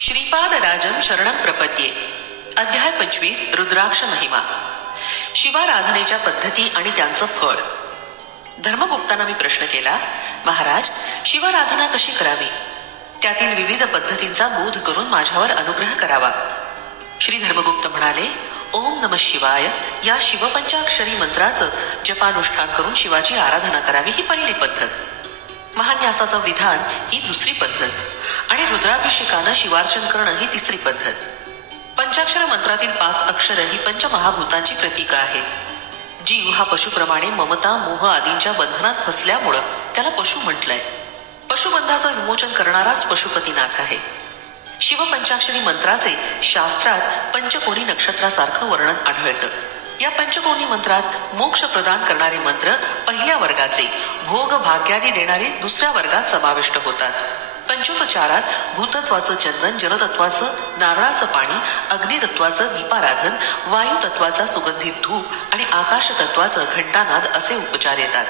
श्रीपाद राजम शरणम प्रपद्ये. अध्याय 25. रुद्राक्ष महिमा. शिवाराधनेच्या पद्धती आणि त्यांचं फळ. धर्मगुप्तांना मी प्रश्न केला, महाराज, शिवाराधना कशी करावी? त्यातील विविध पद्धतींचा बोध करून माझ्यावर अनुग्रह करावा. श्री धर्मगुप्त म्हणाले, ओम नमः शिवाय या शिवपंचाक्षरी मंत्राचं जपानुष्ठान करून शिवाची आराधना करावी ही पहिली पद्धत. महान्यासाचं विधान ही दुसरी पद्धत आणि रुद्राभिषेकानं शिवार्चन करणं ही तिसरी पद्धत. पंचाक्षर मंत्रातील 5 अक्षर ही पंचमहाभूतांची प्रतीक आहेत. जीव हा पशुप्रमाणे ममता मोह आदींच्या बंधनात फसल्यामुळं त्याला पशु म्हटलंय. पशुबंधाचं विमोचन करणाराच पशुपतीनाथ आहे. शिवपंचाक्षरी मंत्राचे शास्त्रात पंचकोनी नक्षत्रासारखं वर्णन आढळतं. या पंचकोनी मंत्रात मोक्ष प्रदान करणारे मंत्र पहिल्या वर्गाचे, भोग भाग्यादी देणारे दुसऱ्या वर्गात समाविष्ट होतात. पंचोपचारात भूतत्वाचं चंदन, जलतत्वाचं नारळाचं पाणी, अग्नितत्वाचं दीपाराधन, वायुतत्वाचा सुगंधित धूप आणि आकाश तत्वाचं घंटानाद असे उपचार येतात.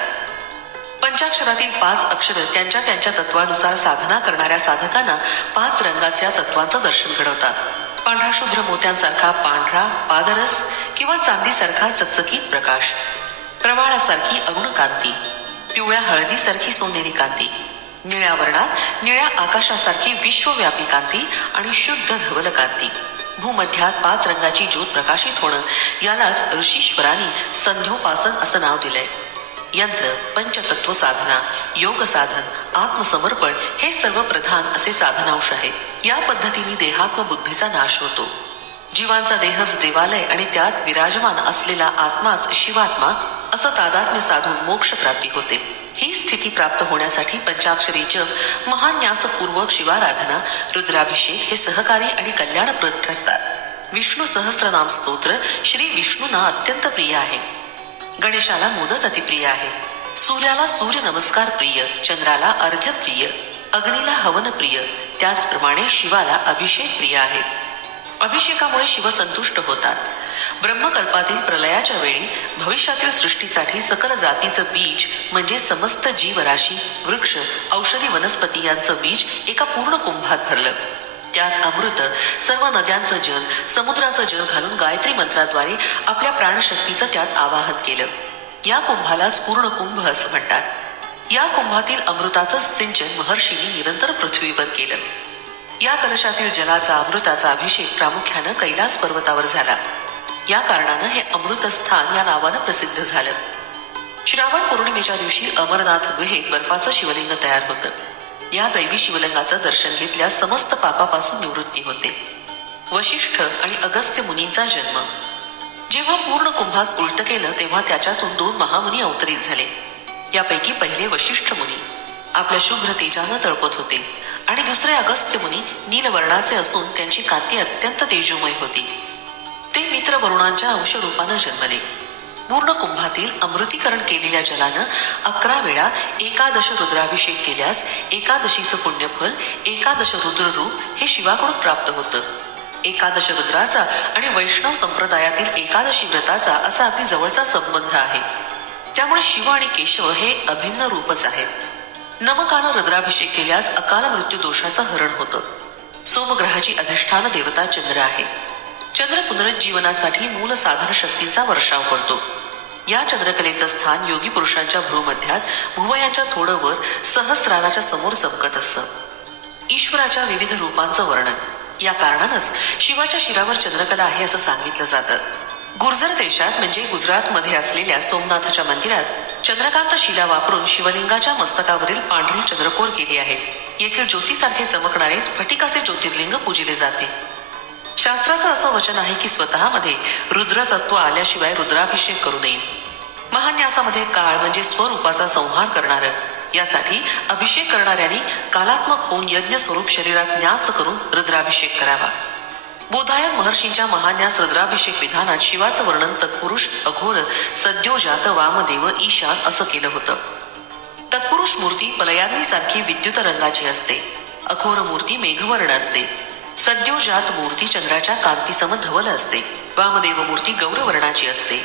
पंचाक्षरातील 5 अक्षर त्यांच्या त्यांच्या तत्वानुसार साधना करणाऱ्या साधकांना 5 रंगाच्या तत्वांचं दर्शन घडवतात. पांढरा शुभ्र मोत्यांसारखा पांढरा पादरस किंवा चांदीसारखा चकचकीत प्रकाश, प्रवाळासारखी अरुण कांती, पिवळ्या हळदीसारखी सोनेरी कांती, निळ्या वर्णात निळ्या आकाशासारखी विश्वव्यापी कांती आणि शुद्ध धवल कांती. भूमध्यात 5 रंगाची ज्योत प्रकाशित होणं यालाच ऋषीश्वरांनी संध्योपासन असं नाव दिलंय. यंत्र, पंचतत्व साधना, योग साधन, आत्मसमर्पण हे सर्व प्रधान असे साधनांश आहेत. या पद्धतीने देहात्म बुद्धीचा नाश होतो. जीवांचा देहच देवालय आणि त्यात विराजमान असलेला आत्माच शिवात्मा असं तादात्म्य साधून मोक्ष प्राप्ती होते. ही स्थिती प्राप्त होण्यासाठी पंचाक्षरी जप, महान्यासपूर्वक शिवाराधना, रुद्राभिषेक हे सहकारी आणि कल्याणप्रद ठरतात. विष्णू सहस्त्रनाम स्तोत्र श्री विष्णूंना अत्यंत प्रिय आहे. गणेशाला मोदक अतिप्रिय आहेत. सूर्याला सूर्य नमस्कार प्रिय, चंद्राला अर्घ्य प्रिय, अग्नीला हवन प्रिय, त्याचप्रमाणे शिवाला अभिषेक प्रिय आहे. अभिषेकामुळे शिव संतुष्ट होतात. ब्रह्मकल्पातील प्रलयाच्या वेळी भविष्यातील सृष्टीसाठी सकल जातीचं बीज म्हणजे समस्त जीवराशी, वृक्ष, औषधी वनस्पती यांचं बीज एका पूर्ण कुंभात भरलं. त्यात अमृत, सर्व नद्यांचं जल, समुद्राचं जल घालून गायत्री मंत्राद्वारे आपल्या प्राणशक्तीचं त्यात आवाहन केलं. या कुंभालाच पूर्ण कुंभ असं म्हणतात. या कुंभातील अमृताचं सिंचन महर्षींनी निरंतर पृथ्वीवर केलं. या कलशातील जलाचा अमृताचा अभिषेक प्रामुख्यानं कैलास पर्वतावर झाला. या कारणानं हे अमृतस्थान या नावानं प्रसिद्ध झालं. श्रावण पौर्णिमेच्या दिवशी अमरनाथ गुहेत बर्फाचं शिवलिंग तयार होतं. या दैवी शिवलिंगाचं दर्शन घेतल्यास समस्त पापापासून निवृत्ती होते. वशिष्ठ आणि अगस्त्य मुनींचा जन्म. जेव्हा पूर्ण कुंभास उलट केलं तेव्हा त्याच्यातून 2 महामुनी अवतरित झाले. यापैकी पहिले वशिष्ठ मुनी आपल्या शुभ्र तेजानं तळपत होते आणि दुसरे अगस्त्य मुनी नीलवर्णाचे असून त्यांची कांती अत्यंत तेजोमय होती. ते मित्र वरुणांच्या अंशरूपानं जन्मले. पूर्ण कुंभातील अमृतीकरण केलेल्या जलानं 11 वेळा 11 रुद्राभिषेक केल्यास 11चं पुण्यफल 11 रुद्र रूप हे शिवाकडून प्राप्त होतं. 11 रुद्राचा आणि वैष्णव संप्रदायातील 11 व्रताचा असा अति जवळचा संबंध आहे. त्यामुळे शिव आणि केशव हे अभिन्न रूपच आहेत. नमकानं रुद्राभिषेक केल्यास अकाल मृत्यू दोषाचं हरण होतं. सोमग्रहाची अधिष्ठान देवता चंद्र आहे. चंद्र पुनरुज्जीवनासाठी मूल साधन शक्तींचा वर्षाव करतो. या चंद्रकलेचं स्थान योगी पुरुषांच्या भ्रूमध्यात भुवयांच्या थोडं वर सहस्राराच्या समोर चमकत असतं. ईश्वराच्या विविध रूपांचं वर्णन. या कारणानंच शिवाच्या शिरावर चंद्रकला आहे असं सांगितलं जातं. गुर्जर देशात म्हणजे गुजरातमध्ये असलेल्या सोमनाथच्या मंदिरात चंद्रकांत शिला वापरून शिवलिंगाच्या मस्तकावरील पांढरी चंद्रकोर केली आहे. येथील ज्योतीसारखे चमकणारे स्फटिकाचे ज्योतिर्लिंग पूजिले जाते. शास्त्राचं असं वचन आहे की स्वतःमध्ये रुद्र तत्व आल्याशिवाय रुद्राभिषेक करू नये. महान्यासामध्ये काळ म्हणजे स्वरूपाचा संहार करणारं. यासाठी अभिषेक करणाऱ्यांनी कालात्मक होऊन यज्ञ स्वरूप शरीरात न्यास करून रुद्राभिषेक करावा. बोधायन महर्षींच्या महान्यास रुद्राभिषेक विधानात शिवाचं वर्णन तत्पुरुष, अघोर, सद्योजात, वामदेव, ईशान असं केलं होतं. तत्पुरुष मूर्ती पलयाग्नीसारखी विद्युत रंगाची असते. अघोर मूर्ती मेघवर्ण असते. सद्योजात मूर्ती चंद्राच्या कांतीसम धवल असते. वामदेव मूर्ती गौरवर्णाची असते.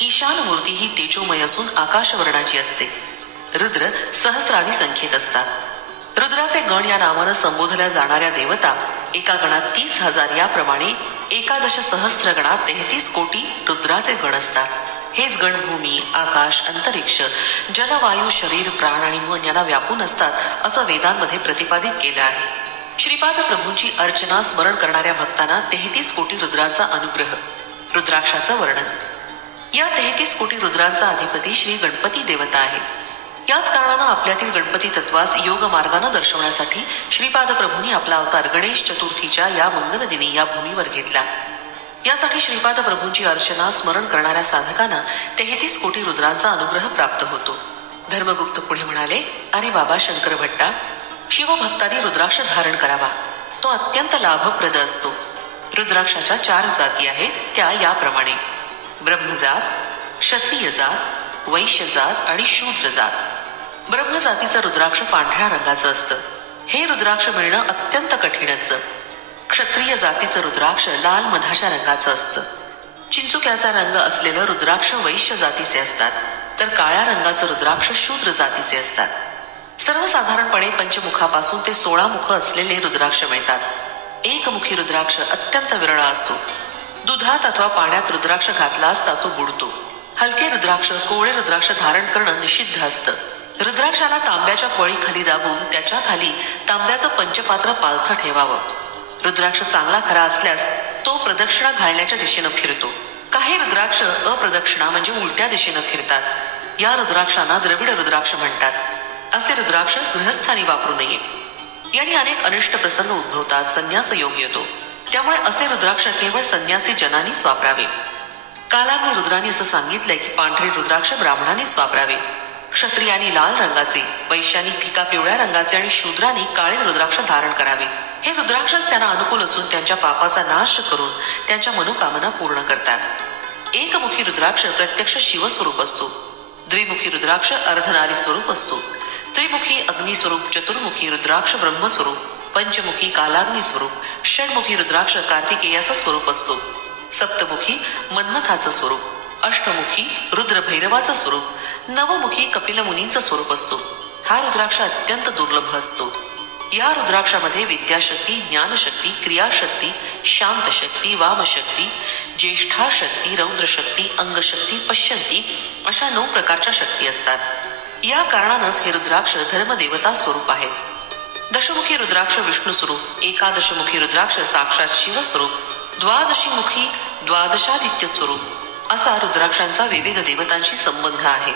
ईशान मूर्ती ही तेजोमय असून आकाशवर्णाची असते. रुद्र सहस्रादी संख्येत असतात. रुद्राचे गण या नावानं संबोधल्या जाणाऱ्या देवता एका गणात 30,000 याप्रमाणे एकादश सहस्र गणात 33 कोटी रुद्राचे गण असतात. हेच गण भूमी, आकाश, अंतरिक्ष, जलवायू, शरीर, प्राण आणि मन यांना व्यापून असतात असं वेदांमध्ये प्रतिपादित केलं आहे. श्रीपाद प्रभूंची अर्चना स्मरण करणाऱ्या भक्तांना 33 कोटी रुद्रांचा अनुग्रह. रुद्राक्षाचं वर्णन. या 33 कोटी रुद्रांचा अधिपती श्री गणपती देवता आहे. याच कारणानं आपल्यातील गणपती तत्वास योग मार्गानं दर्शवण्यासाठी श्रीपाद प्रभूंनी आपला अवतार गणेश चतुर्थीच्या या मंगल दिनी या भूमीवर घेतला. यासाठी श्रीपाद प्रभूंची अर्चना स्मरण करणाऱ्या साधकांना 33 कोटी रुद्रांचा अनुग्रह प्राप्त होतो. धर्मगुप्त पुढे म्हणाले, अरे बाबा शंकर भट्टा, शिवभक्तांनी रुद्राक्ष धारण करावा. तो अत्यंत लाभप्रद असतो. रुद्राक्षाच्या 4 जाती आहेत, त्या याप्रमाणे: ब्रह्मजात, क्षत्रिय जात, वैश्य जात आणि शूद्र जात. ब्रह्मजातीचं रुद्राक्ष पांढऱ्या रंगाचं असतं. हे रुद्राक्ष मिळणं अत्यंत कठीण असतं. क्षत्रिय जातीचं रुद्राक्ष लाल मधाच्या रंगाचं असतं. चिंचुक्याचा रंग असलेलं रुद्राक्ष वैश्य जातीचे असतात, तर काळ्या रंगाचं रुद्राक्ष शूद्र जातीचे असतात. सर्वसाधारणपणे पंचमुखापासून ते 16 मुख असलेले रुद्राक्ष मिळतात. एकमुखी रुद्राक्ष अत्यंत विरळा असतो. दुधात अथवा पाण्यात रुद्राक्ष घातला असता तो बुडतो. हलके रुद्राक्ष, कोवळे रुद्राक्ष धारण करणं निषिद्ध असतं. रुद्राक्षाला तांब्याच्या पळी खाली दाबून त्याच्या खाली तांब्याचं पंचपात्र पालथं ठेवावं. रुद्राक्ष चांगला खरा असल्यास तो प्रदक्षिणा घालण्याच्या दिशेनं फिरतो. काही रुद्राक्ष अप्रदक्षिणा म्हणजे उलट्या दिशेनं फिरतात. या रुद्राक्षांना द्रविड रुद्राक्ष म्हणतात. असे रुद्राक्ष गृहस्थानी वापरू नये. यांनी अनेक अनिष्ट प्रसंग उद्भवतात, संन्यास योग येतो. त्यामुळे असे रुद्राक्ष केवळ संन्यासी जनांनीच वापरावे. कालाग्नी रुद्रांनी असं सांगितलंय की पांढरे रुद्राक्ष ब्राह्मणांनीच वापरावे. क्षत्रियांनी लाल रंगाचे, वैश्यांनी फिका पिवळ्या रंगाचे आणि शूद्रांनी काळे रुद्राक्ष धारण करावे. हे रुद्राक्षच त्यांना अनुकूल असून त्यांच्या पापाचा नाश करून त्यांच्या मनोकामना पूर्ण करतात. एकमुखी रुद्राक्ष प्रत्यक्ष शिवस्वरूप असतो. द्विमुखी रुद्राक्ष अर्धनारी स्वरूप असतो. त्रिमुखी अग्निस्वरूप, चतुर्मुखी रुद्राक्ष ब्रह्मस्वरूप, पंचमुखी कालाग्नी स्वरूप, षडमुखी रुद्राक्ष कार्तिकेयाचं स्वरूप असतो. सप्तमुखी मन्मथाचं स्वरूप, अष्टमुखी रुद्र भैरवाचं स्वरूप, नवमुखी कपिल मुनींचं स्वरूप असतो. हा रुद्राक्ष अत्यंत दुर्लभ असतो. या रुद्राक्षामध्ये विद्याशक्ती, ज्ञानशक्ती, क्रियाशक्ती, शांतशक्ती, वामशक्ती, ज्येष्ठाशक्ती, रौद्रशक्ती, अंगशक्ती, पश्यंती अशा 9 प्रकारच्या शक्ती असतात. या कारणानंच हे रुद्राक्ष धर्मदेवता स्वरूप आहेत. दशमुखी रुद्राक्ष विष्णू स्वरूप, एकादशमुखी रुद्राक्ष साक्षात शिवस्वरूप, द्वादशीमुखी द्वादशादित्य स्वरूप असा रुद्राक्षांचा विविध देवतांशी संबंध आहे.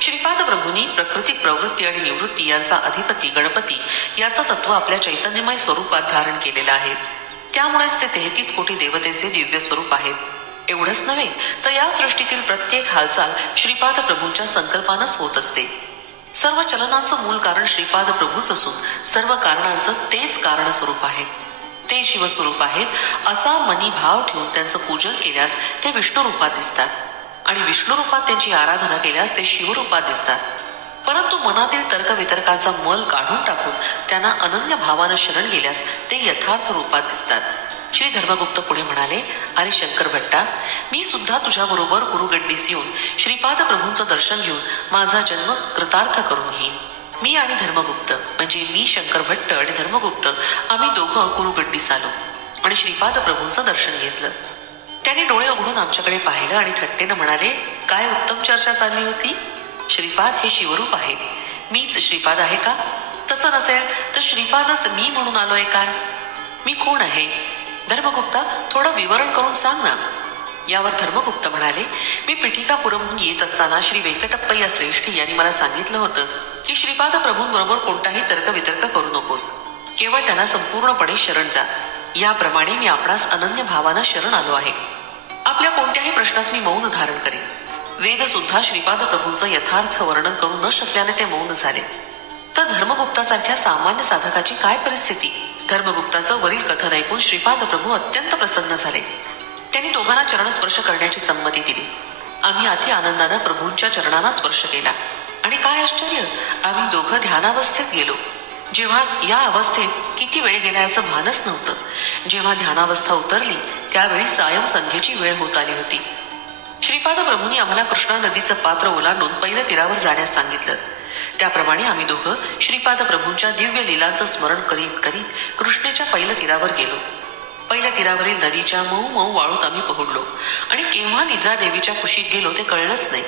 श्रीपाद प्रभूंनी प्रकृती, प्रवृत्ती आणि निवृत्ती यांचा अधिपती गणपती याचं तत्व आपल्या चैतन्यमय स्वरूपात धारण केलेलं आहे. त्यामुळेच ते 33 कोटी देवतेचे दिव्य स्वरूप आहेत. एवढंच नव्हे तर या सृष्टीतील प्रत्येक हालचाल श्रीपाद प्रभूंच्या संकल्पानंच होत असते. सर्व चलनांचं मूल कारण श्रीपाद प्रभूच असून सर्व कारणांचं तेच कारण स्वरूप आहे. ते शिवस्वरूप आहेत असा मनी भाव ठेवून त्यांचं पूजन केल्यास ते विष्णू रूपात दिसतात आणि विष्णू रूपात त्यांची आराधना केल्यास ते शिवरूपात दिसतात. परंतु मनातील तर्कवितर्कांचा मल काढून टाकून त्यांना अनन्य भावानं शरण गेल्यास ते यथार्थ रूपात दिसतात. श्री धर्मगुप्त पुढे म्हणाले, अरे शंकर भट्टा, मी सुद्धा तुझ्याबरोबर गुरुगड्डीस येऊन श्रीपाद प्रभूंचं दर्शन घेऊन माझा जन्म कृतार्थ करून घेईन. मी आणि धर्मगुप्त म्हणजे मी शंकर भट्ट आणि धर्मगुप्त आम्ही दोघं गुरुगड्डीस आलो आणि श्रीपाद प्रभूंचं दर्शन घेतलं. त्याने डोळे उघडून आमच्याकडे पाहिलं आणि थट्टेनं म्हणाले, काय उत्तम चर्चा चालली होती. श्रीपाद हे शिवरूप आहे. मीच श्रीपाद आहे का? तसं नसेल तर श्रीपादच मी म्हणून आलोय काय? मी कोण आहे? धर्मगुप्ता, थोडं विवरण करून सांग ना. यावर धर्मगुप्त म्हणाले, मी पिठिकापुरमहून येत असताना श्री वेंकटप्पय्या श्रेष्ठ यांनी मला सांगितलं होतं की श्रीपाद प्रभूंबरोबर कोणताही तर्कवितर्क करू नकोस, केवळ त्यांना संपूर्णपणे शरण जा. याप्रमाणे मी आपणास अनन्य भावानं शरण आलो आहे. आपल्या कोणत्याही प्रश्नास मी मौन धारण करेन. वेद सुद्धा श्रीपाद प्रभूंचं यथार्थ वर्णन करू न शकल्याने ते मौन झाले. तर धर्मगुप्तासारख्या सामान्य साधकाची काय परिस्थिती? धर्मगुप्ताचं वरील कथन ऐकून श्रीपाद प्रभू अत्यंत प्रसन्न झाले. त्यांनी दोघांना चरणस्पर्श करण्याची संमती दिली. आम्ही अति आनंदानं प्रभूंच्या चरणांना स्पर्श केला आणि काय आश्चर्य, आम्ही दोघं ध्यानावस्थेत गेलो. जेव्हा या अवस्थेत किती वेळ गेला याचं भानच नव्हतं. जेव्हा ध्यानावस्था उतरली त्यावेळी सायं संध्येची वेळ होत आली होती. श्रीपाद प्रभूंनी आम्हाला कृष्णा नदीचं पात्र ओलांडून पहिल्या तीरावर जाण्यास सांगितलं. त्याप्रमाणे आम्ही दोघं श्रीपाद प्रभूंच्या दिव्य लीलांचं स्मरण करीत करीत कृष्णेच्या पहिल्या तीरावर गेलो. पहिल्या तीरावरील नदीच्या मऊ मऊ वाळूत आम्ही पोहोडलो आणि केव्हा निद्रा देवीच्या कुशीत गेलो ते कळलंच नाही.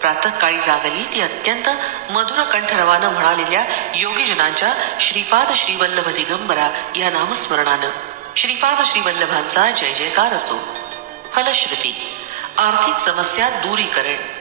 प्रातःकाळी जागली ती अत्यंत मधुर कंठरवानं म्हणालेल्या योगीजनांच्या श्रीपाद श्रीवल्लभ दिगंबरा या नामस्मरणानं. श्रीपाद श्रीवल्लभांचा जय जयकार असो. फलश्रुती. आर्थिक समस्या दूरीकरण.